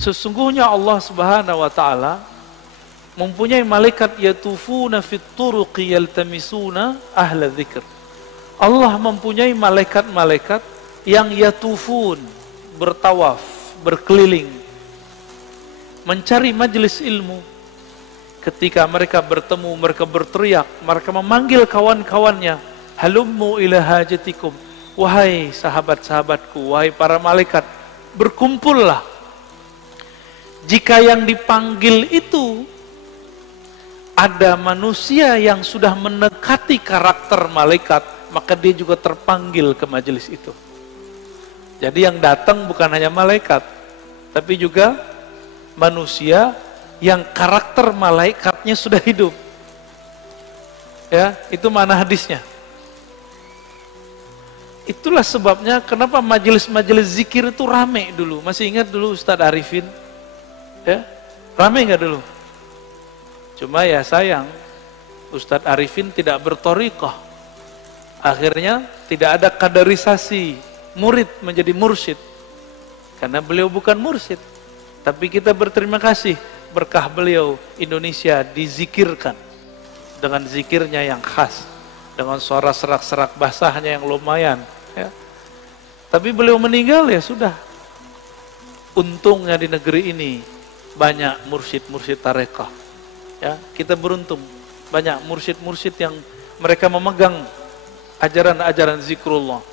Sesungguhnya Allah Subhanahu wa taala mempunyai malaikat yatufuna fit turuqi yaltamisuna ahla dzikr. Allah mempunyai malaikat-malaikat yang yatufun, bertawaf, berkeliling, mencari majelis ilmu. Ketika mereka bertemu, mereka berteriak, mereka memanggil kawan-kawannya, halummu ila hajatikum, wahai sahabat-sahabatku, wahai para malaikat, berkumpullah. Jika yang dipanggil itu ada manusia yang sudah mendekati karakter malaikat, maka dia juga terpanggil ke majelis itu. Jadi yang datang bukan hanya malaikat, tapi juga manusia yang karakter malaikatnya sudah hidup. Ya, itu mana hadisnya. Itulah sebabnya kenapa majelis-majelis zikir itu rame dulu. Masih ingat dulu Ustadz Arifin? Ya, rame nggak dulu? Cuma ya sayang, Ustadz Arifin tidak berthariqah. Akhirnya tidak ada kaderisasi murid menjadi mursyid. Karena beliau bukan mursyid. Tapi kita berterima kasih, berkah beliau Indonesia dizikirkan dengan zikirnya yang khas, dengan suara serak-serak basahnya yang lumayan, ya. Tapi beliau meninggal, ya sudah. Untungnya di negeri ini banyak mursyid-mursyid tarekah, ya. Kita beruntung banyak mursyid-mursyid yang mereka memegang ajaran-ajaran zikrullah,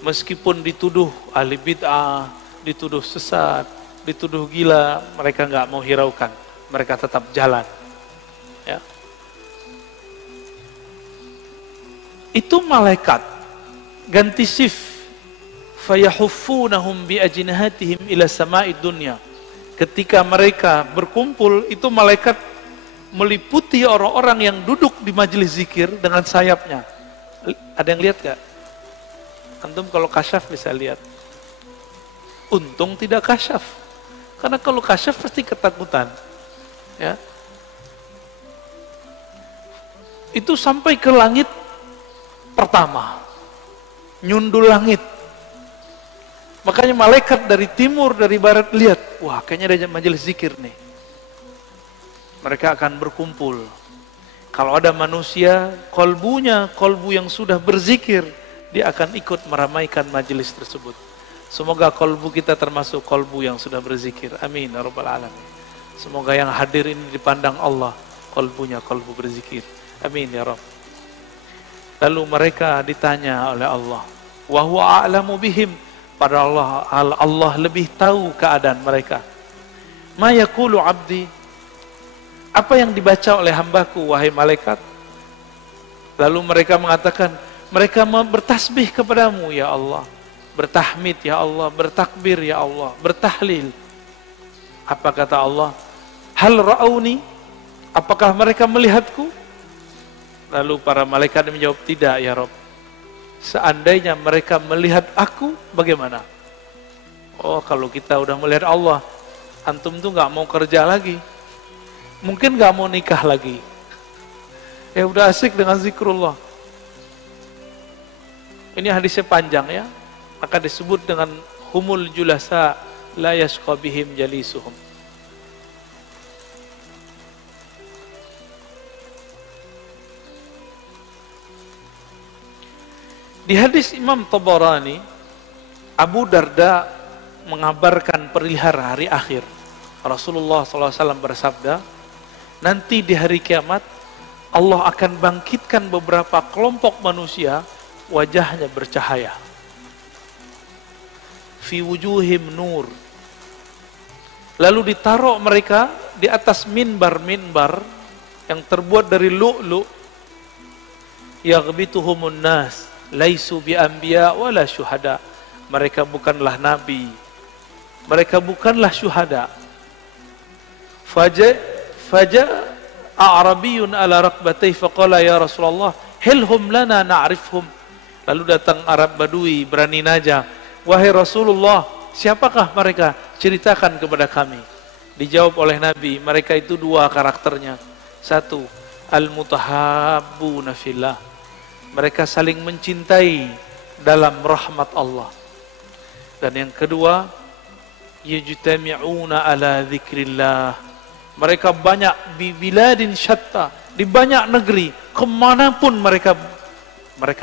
meskipun dituduh ahli bid'ah, dituduh sesat, dituduh gila, mereka nggak mau hiraukan, mereka tetap jalan. Ya. Itu malaikat ganti shift, fayahuffunahum bi ajnihatihim ila sama'id dunya. Ketika mereka berkumpul, itu malaikat meliputi orang-orang yang duduk di majelis zikir dengan sayapnya. Ada yang lihat gak? Antum kalau kasyaf bisa lihat. Untung tidak kasyaf. Karena kalau kasyaf pasti ketakutan. Ya. Itu sampai ke langit pertama. Nyundul langit. Makanya malaikat dari timur, dari barat lihat, wah kayaknya ada majelis zikir nih. Mereka akan berkumpul. Kalau ada manusia, kolbu yang sudah berzikir, dia akan ikut meramaikan majelis tersebut. Semoga kolbu kita termasuk kolbu yang sudah berzikir. Amin ya rabbal alamin. Semoga yang hadir ini dipandang Allah, kolbunya kolbu berzikir. Amin ya rabb. Lalu mereka ditanya oleh Allah, wa huwa a'lamu bihim, pada Allah lebih tahu keadaan mereka. Ma yaqulu abdi, apa yang dibaca oleh hambaku wahai malaikat? Lalu mereka mengatakan, mereka bertasbih kepadamu ya Allah, bertahmid ya Allah, bertakbir ya Allah, bertahlil. Apa kata Allah? Hal ra'auni, apakah mereka melihatku? Lalu para malaikat menjawab, tidak ya Rabb. Seandainya mereka melihat aku, bagaimana? Oh, kalau kita udah melihat Allah, antum tuh gak mau kerja lagi, mungkin gak mau nikah lagi, ya udah asik dengan zikrullah. Ini hadisnya panjang ya, maka disebut dengan humul julasa la yashqa bihim jalisuhum. Di hadis Imam Tabarani, Abu Darda mengabarkan perihal hari akhir. Rasulullah SAW bersabda, nanti di hari kiamat Allah akan bangkitkan beberapa kelompok manusia, wajahnya bercahaya. Fi wujuhim nur. Lalu ditaruh mereka di atas minbar-minbar yang terbuat dari lu'lu'. Yaghbituhumun nas, laisu bi anbiya wala syuhada. Mereka bukanlah nabi, mereka bukanlah syuhada. Faja a'rabiyun ala raqbatayhi faqala ya Rasulullah hilhum lana na'rifhum. Lalu datang Arab Badui berani najah, wahai Rasulullah, siapakah mereka? Ceritakan kepada kami. Dijawab oleh Nabi, mereka itu dua karakternya. Satu, al-mutahabbuna fillah, mereka saling mencintai dalam rahmat Allah. Dan yang kedua, yajtami'una ala dzikrillah. Mereka banyak di biladin syatta, di banyak negeri, kemanapun mereka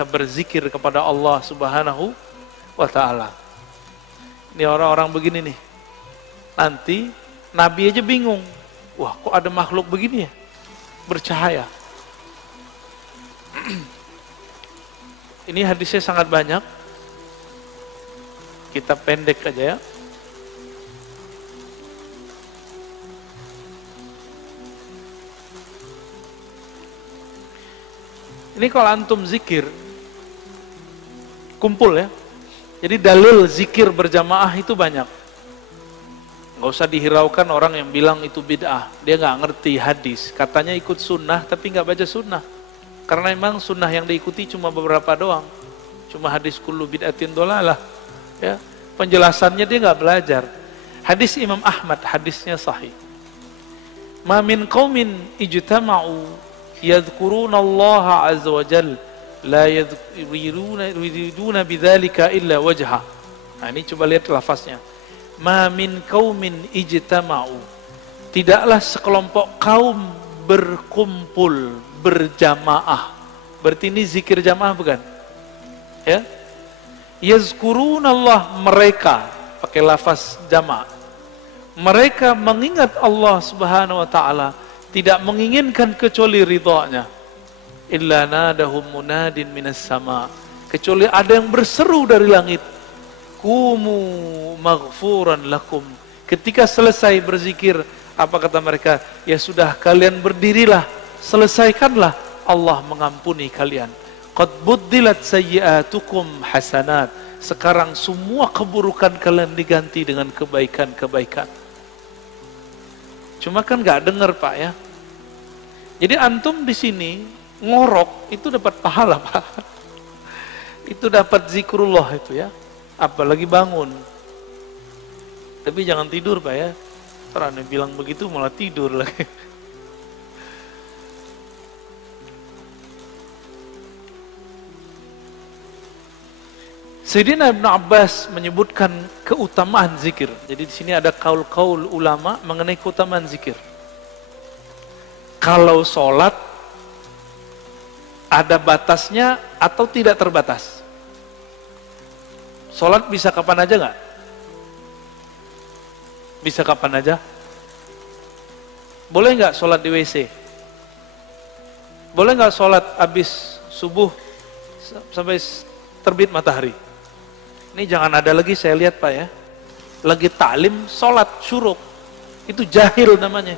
berzikir kepada Allah Subhanahu wa ta'ala. Ini orang-orang begini nih, nanti Nabi aja bingung, wah kok ada makhluk begini ya, bercahaya. Ini hadisnya sangat banyak, kita pendek aja ya. Ini kalau antum zikir, kumpul ya. Jadi dalil zikir berjamaah itu banyak. Nggak usah dihiraukan orang yang bilang itu bid'ah. Dia nggak ngerti hadis. Katanya ikut sunnah tapi nggak baca sunnah. Karena memang sunnah yang diikuti cuma beberapa doang. Cuma hadis kullu bid'atin dolalah. Ya, penjelasannya dia nggak belajar. Hadis Imam Ahmad, hadisnya sahih. Ma min qaumin ijtama'u yadhkuruna Allah azza wa jal la yuriduna bidzalika illa wajha. Nah, ini coba lihat lafaznya. Ma min qaumin ijtama'u. Tidaklah sekelompok kaum berkumpul, berjamaah. Berarti ini zikir jamaah bukan? Ya. Yazkuruna Allah, mereka pakai lafaz jamaah. Mereka mengingat Allah Subhanahu wa taala, tidak menginginkan kecuali ridha-Nya. Illa nadahum munadin minas sama. Kecuali ada yang berseru dari langit. Kumu maghfuran lakum. Ketika selesai berzikir, apa kata mereka? Ya sudah, kalian berdirilah, selesaikanlah, Allah mengampuni kalian. Qad buddilat sayyi'atukum hasanat. Sekarang semua keburukan kalian diganti dengan kebaikan-kebaikan. Cuma kan nggak dengar Pak ya. Jadi antum di sini ngorok itu dapat pahala Pak. Itu dapat zikrullah itu ya. Apalagi bangun. Tapi jangan tidur Pak ya. Karena bilang begitu malah tidur lagi. Sayyidina Ibnu Abbas menyebutkan keutamaan zikir. Jadi di sini ada kaul-kaul ulama mengenai keutamaan zikir. Kalau sholat ada batasnya atau tidak terbatas? Sholat bisa kapan aja nggak? Bisa kapan aja? Boleh nggak sholat di WC? Boleh nggak sholat habis subuh sampai terbit matahari? Ini jangan ada lagi saya lihat Pak ya. Lagi taklim sholat syuruk. Itu jahil namanya.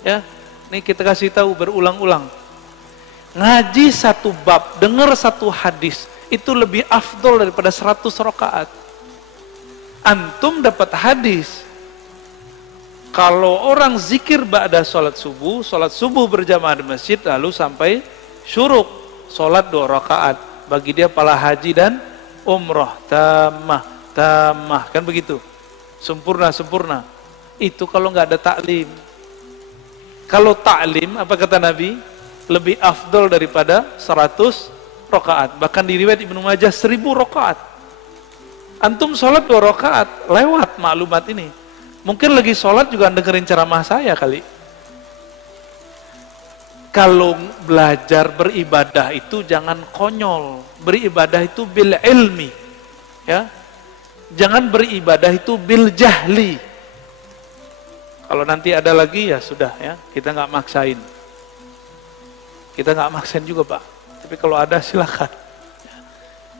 Ya. Ini kita kasih tahu berulang-ulang. Ngaji satu bab, dengar satu hadis, itu lebih afdol daripada 100 rakaat. Antum dapat hadis. Kalau orang zikir ba'da sholat subuh berjamaah di masjid, lalu sampai syuruk, sholat 2 rakaat. Bagi dia pahala haji dan umroh, tamah, kan begitu. Sempurna. Itu kalau nggak ada taklim. Kalau taklim, apa kata Nabi? Lebih afdol daripada 100 rakaat. Bahkan di riwayat Ibnu Majah 1000 rakaat. Antum sholat 2 rakaat, lewat maklumat ini. Mungkin lagi sholat juga dengerin ceramah saya kali. Kalau belajar beribadah itu jangan konyol. Beribadah itu bil ilmi. Ya. Jangan beribadah itu bil jahli. Kalau nanti ada lagi ya sudah ya, kita nggak maksain. Kita nggak maksain juga Pak. Tapi kalau ada silakan. Ya.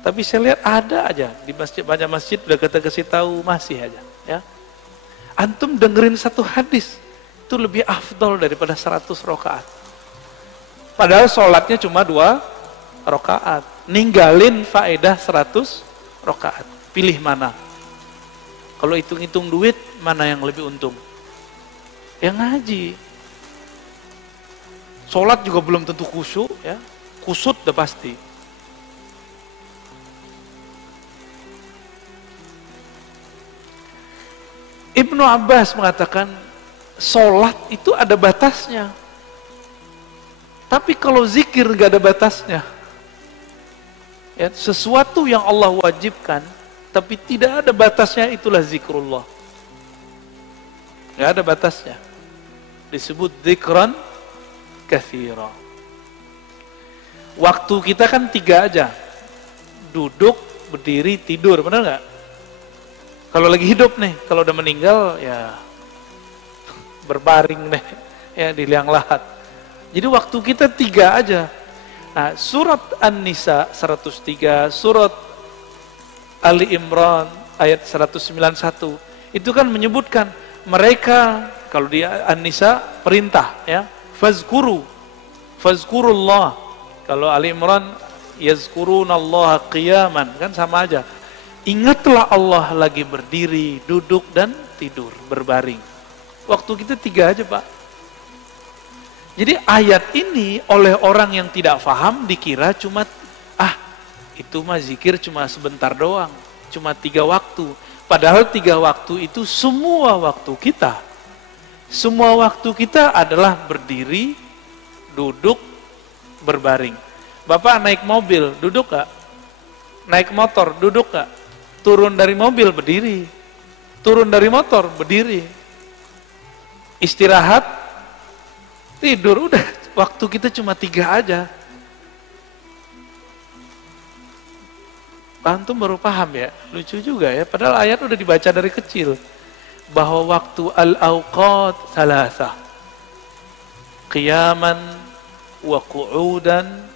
Tapi saya lihat ada aja di masjid, banyak masjid udah kita kasih tahu masih aja. Ya. Antum dengerin satu hadis itu lebih afdol daripada 100 rakaat. Padahal sholatnya cuma 2 rakaat. Ninggalin faedah 100 rakaat. Pilih mana? Kalau hitung-hitung duit, mana yang lebih untung? Yang ngaji. Sholat juga belum tentu khusyuk, ya. Kusut udah pasti. Ibnu Abbas mengatakan, sholat itu ada batasnya. Tapi kalau zikir gak ada batasnya. Ya, sesuatu yang Allah wajibkan, tapi tidak ada batasnya, itulah zikrullah. nggak ada batasnya. Disebut dzikran katsira. Waktu kita kan 3 aja. Duduk, berdiri, tidur, benar nggak? Kalau lagi hidup nih, kalau udah meninggal ya berbaring deh, ya di liang lahat. Jadi waktu kita 3 aja. Nah, surat An-Nisa 103, surat Ali Imran ayat 191, itu kan menyebutkan mereka, kalau di An-Nisa perintah ya, fazkurullah. Kalau Ali Imran yazkurunallaha qiyaman, kan sama aja. Ingatlah Allah lagi berdiri, duduk dan tidur, berbaring. Waktu kita 3 aja, Pak. Jadi ayat ini oleh orang yang tidak paham dikira cuma itu mah zikir cuma sebentar doang, cuma 3 waktu. Padahal 3 waktu itu semua waktu kita. Semua waktu kita adalah berdiri, duduk, berbaring. Bapak naik mobil, duduk gak? Naik motor, duduk gak? Turun dari mobil, berdiri. Turun dari motor, berdiri. Istirahat, tidur, udah. Waktu kita cuma 3 aja. Antum baru paham ya? Lucu juga ya, padahal ayat udah dibaca dari kecil. Bahwa waktu al-awqat salasah. Qiyaman, wa qu'udan,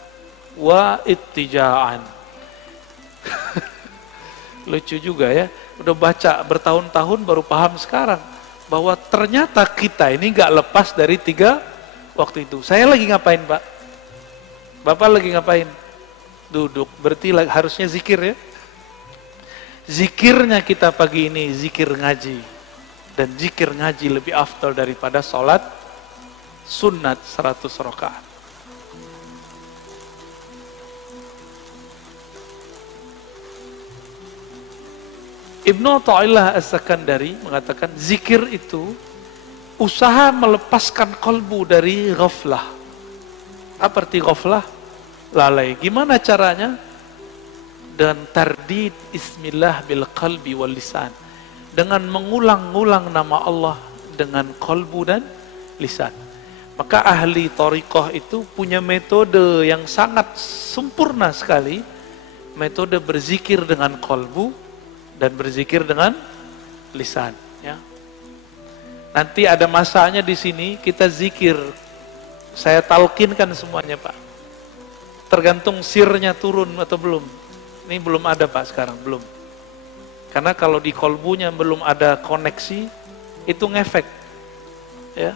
wa ittija'an. Lucu juga ya, udah baca bertahun-tahun baru paham sekarang. Bahwa ternyata kita ini gak lepas dari 3 waktu itu. Saya lagi ngapain, Pak? Bapak lagi ngapain? Duduk, berarti harusnya zikir ya. Zikirnya kita pagi ini zikir ngaji, dan zikir ngaji lebih afdal daripada sholat sunat 100 rakaat. Ibnu Athaillah As-Sakandari mengatakan zikir itu usaha melepaskan kolbu dari ghaflah. Apa arti ghaflah? Lalai. Gimana caranya? Dan tardid ismillah bil qalbi wal lisan. Dengan mengulang-ulang nama Allah dengan kolbu dan lisan. Maka ahli thariqah itu punya metode yang sangat sempurna sekali. Metode berzikir dengan kolbu dan berzikir dengan lisan. Ya. Nanti ada masanya di sini kita zikir. Saya talqinkan semuanya, Pak. Tergantung sirnya turun atau belum. Ini belum ada, Pak, sekarang belum. Karena kalau di kolbunya belum ada koneksi, itu ngefek. Ya.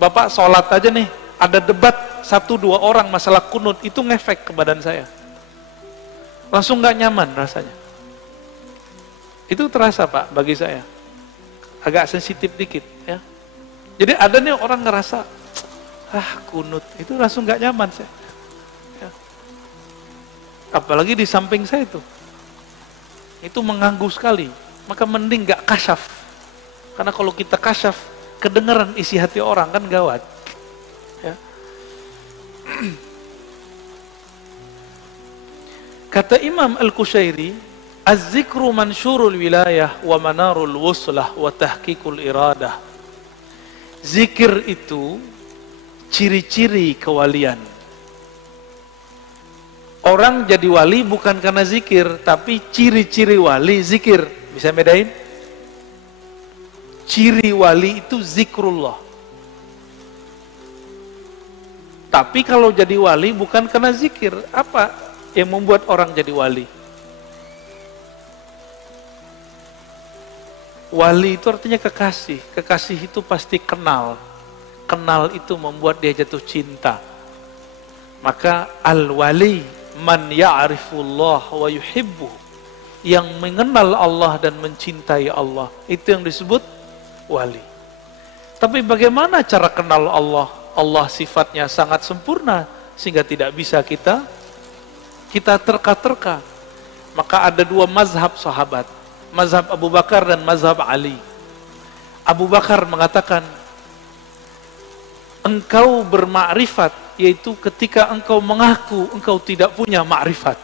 Bapak sholat aja nih, ada debat 1-2 orang masalah kunut, itu ngefek ke badan saya. Langsung gak nyaman rasanya. Itu terasa, Pak, bagi saya. Agak sensitif dikit. Ya. Jadi ada nih orang ngerasa, kunut, itu langsung gak nyaman saya. Apalagi di samping saya itu mengganggu sekali. Maka mending gak kasyaf, karena kalau kita kasyaf kedengaran isi hati orang, kan gawat ya. Kata Imam Al-Qushairi, az-zikru mansyurul wilayah wa manarul wuslah wa tahqiqul iradah. Zikir itu ciri-ciri kewalian. Orang jadi wali bukan karena zikir, tapi ciri-ciri wali zikir. Bisa bedain? Ciri wali itu zikrullah. Tapi kalau jadi wali bukan karena zikir, apa yang membuat orang jadi wali? Wali itu artinya kekasih. Kekasih itu pasti kenal. Kenal itu membuat dia jatuh cinta. Maka al-wali man ya'rifullah wa yuhibbu, yang mengenal Allah dan mencintai Allah, itu yang disebut wali. Tapi bagaimana cara kenal Allah? Allah sifatnya sangat sempurna sehingga tidak bisa kita terka-terka. Maka ada 2 mazhab sahabat, mazhab Abu Bakar dan mazhab Ali. Abu Bakar mengatakan, engkau bermakrifat, yaitu ketika engkau mengaku engkau tidak punya makrifat.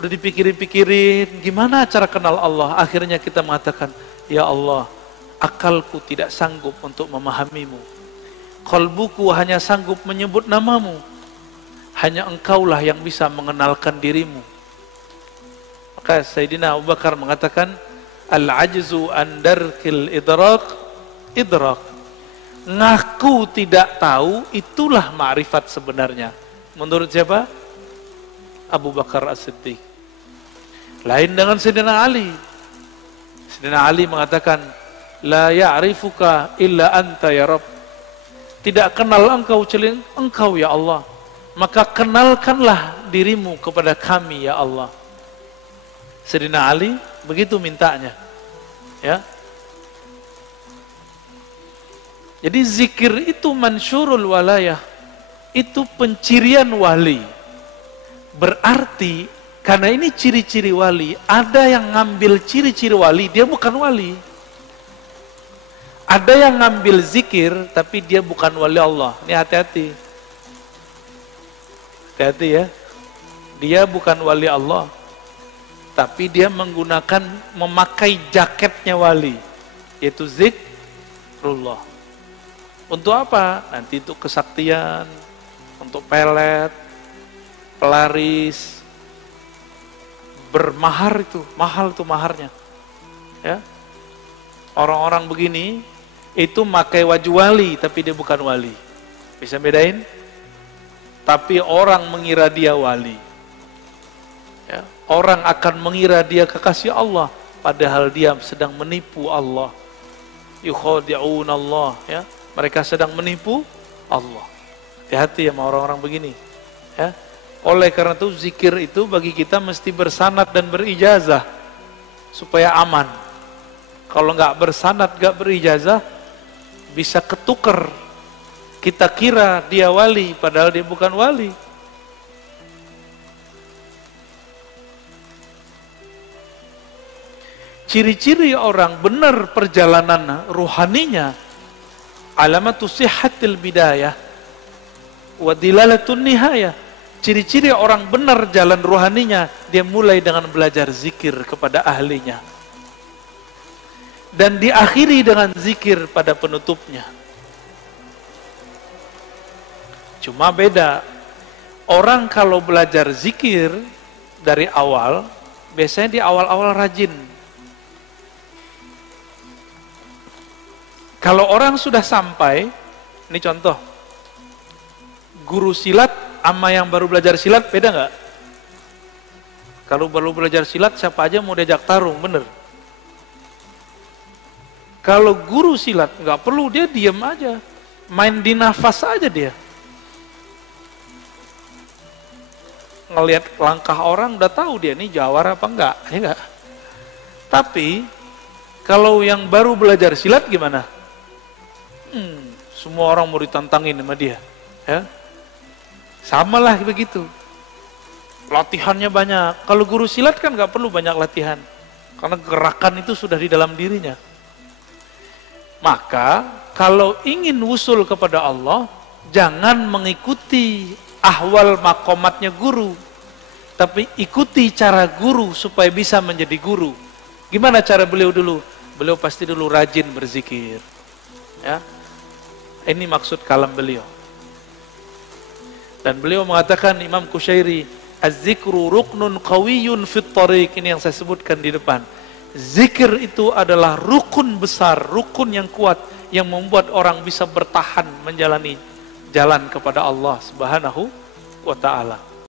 Udah dipikirin-pikirin, gimana cara kenal Allah? Akhirnya kita mengatakan, ya Allah, akalku tidak sanggup untuk memahamimu. Qalbuku hanya sanggup menyebut namamu. Hanya engkaulah yang bisa mengenalkan dirimu. Maka Sayyidina Abu Bakar mengatakan, al-ajzu an darkil idrak, idrak. Ngaku tidak tahu, itulah ma'rifat sebenarnya. Menurut siapa? Abu Bakar As-Siddiq. Lain dengan Sayyidina Ali. Sayyidina Ali mengatakan, la ya'rifuka illa anta ya Rabb. Tidak kenal engkau kecuali engkau ya Allah. Maka kenalkanlah dirimu kepada kami ya Allah. Sayyidina Ali begitu mintanya. Ya. Jadi zikir itu mansyurul walayah. Itu pencirian wali. Berarti karena ini ciri-ciri wali, ada yang ngambil ciri-ciri wali, dia bukan wali. Ada yang ngambil zikir, tapi dia bukan wali Allah. Ini hati-hati. Hati-hati ya. Dia bukan wali Allah. Tapi dia memakai jaketnya wali. Yaitu zikrullah. Untuk apa? Nanti untuk kesaktian, untuk pelet, pelaris, bermahar itu, mahal itu maharnya. Ya. Orang-orang begini itu pakai wajah wali tapi dia bukan wali. Bisa bedain? Tapi orang mengira dia wali. Ya. Orang akan mengira dia kekasih Allah padahal dia sedang menipu Allah. Yukhadi'un Allah, ya. Mereka sedang menipu Allah. Hati-hati sama orang-orang begini. Ya. Oleh karena itu zikir itu bagi kita mesti bersanad dan berijazah supaya aman. Kalau nggak bersanad, nggak berijazah, bisa ketuker. Kita kira dia wali, padahal dia bukan wali. Ciri-ciri orang benar perjalanan ruhaninya, alamatu sihhatil bidayah wa dilalatun nihayah. Ciri-ciri orang benar jalan ruhaninya, dia mulai dengan belajar zikir kepada ahlinya. Dan diakhiri dengan zikir pada penutupnya. Cuma beda, orang kalau belajar zikir dari awal, biasanya di awal-awal rajin. Kalau orang sudah sampai, ini contoh, guru silat sama yang baru belajar silat beda nggak? Kalau baru belajar silat siapa aja mau diajak tarung, bener. Kalau guru silat nggak perlu, dia diam aja, main di nafas aja dia. Ngelihat langkah orang udah tahu dia ini jawara apa enggak, ya enggak? Tapi kalau yang baru belajar silat gimana? Semua orang mau ditantangin sama dia, ya. Samalah begitu. Latihannya banyak. Kalau guru silat kan nggak perlu banyak latihan, karena gerakan itu sudah di dalam dirinya. Maka kalau ingin wusul kepada Allah, jangan mengikuti ahwal makomatnya guru, tapi ikuti cara guru supaya bisa menjadi guru. Gimana cara beliau dulu? Beliau pasti dulu rajin berzikir. Ya. Ini maksud kalam beliau. Dan beliau mengatakan, Imam Kusyairi, az-zikru ruknun qawiyyun fit tariq. Ini yang saya sebutkan di depan. Zikir itu adalah rukun besar, rukun yang kuat, yang membuat orang bisa bertahan menjalani jalan kepada Allah Subhanahu wa ta'ala.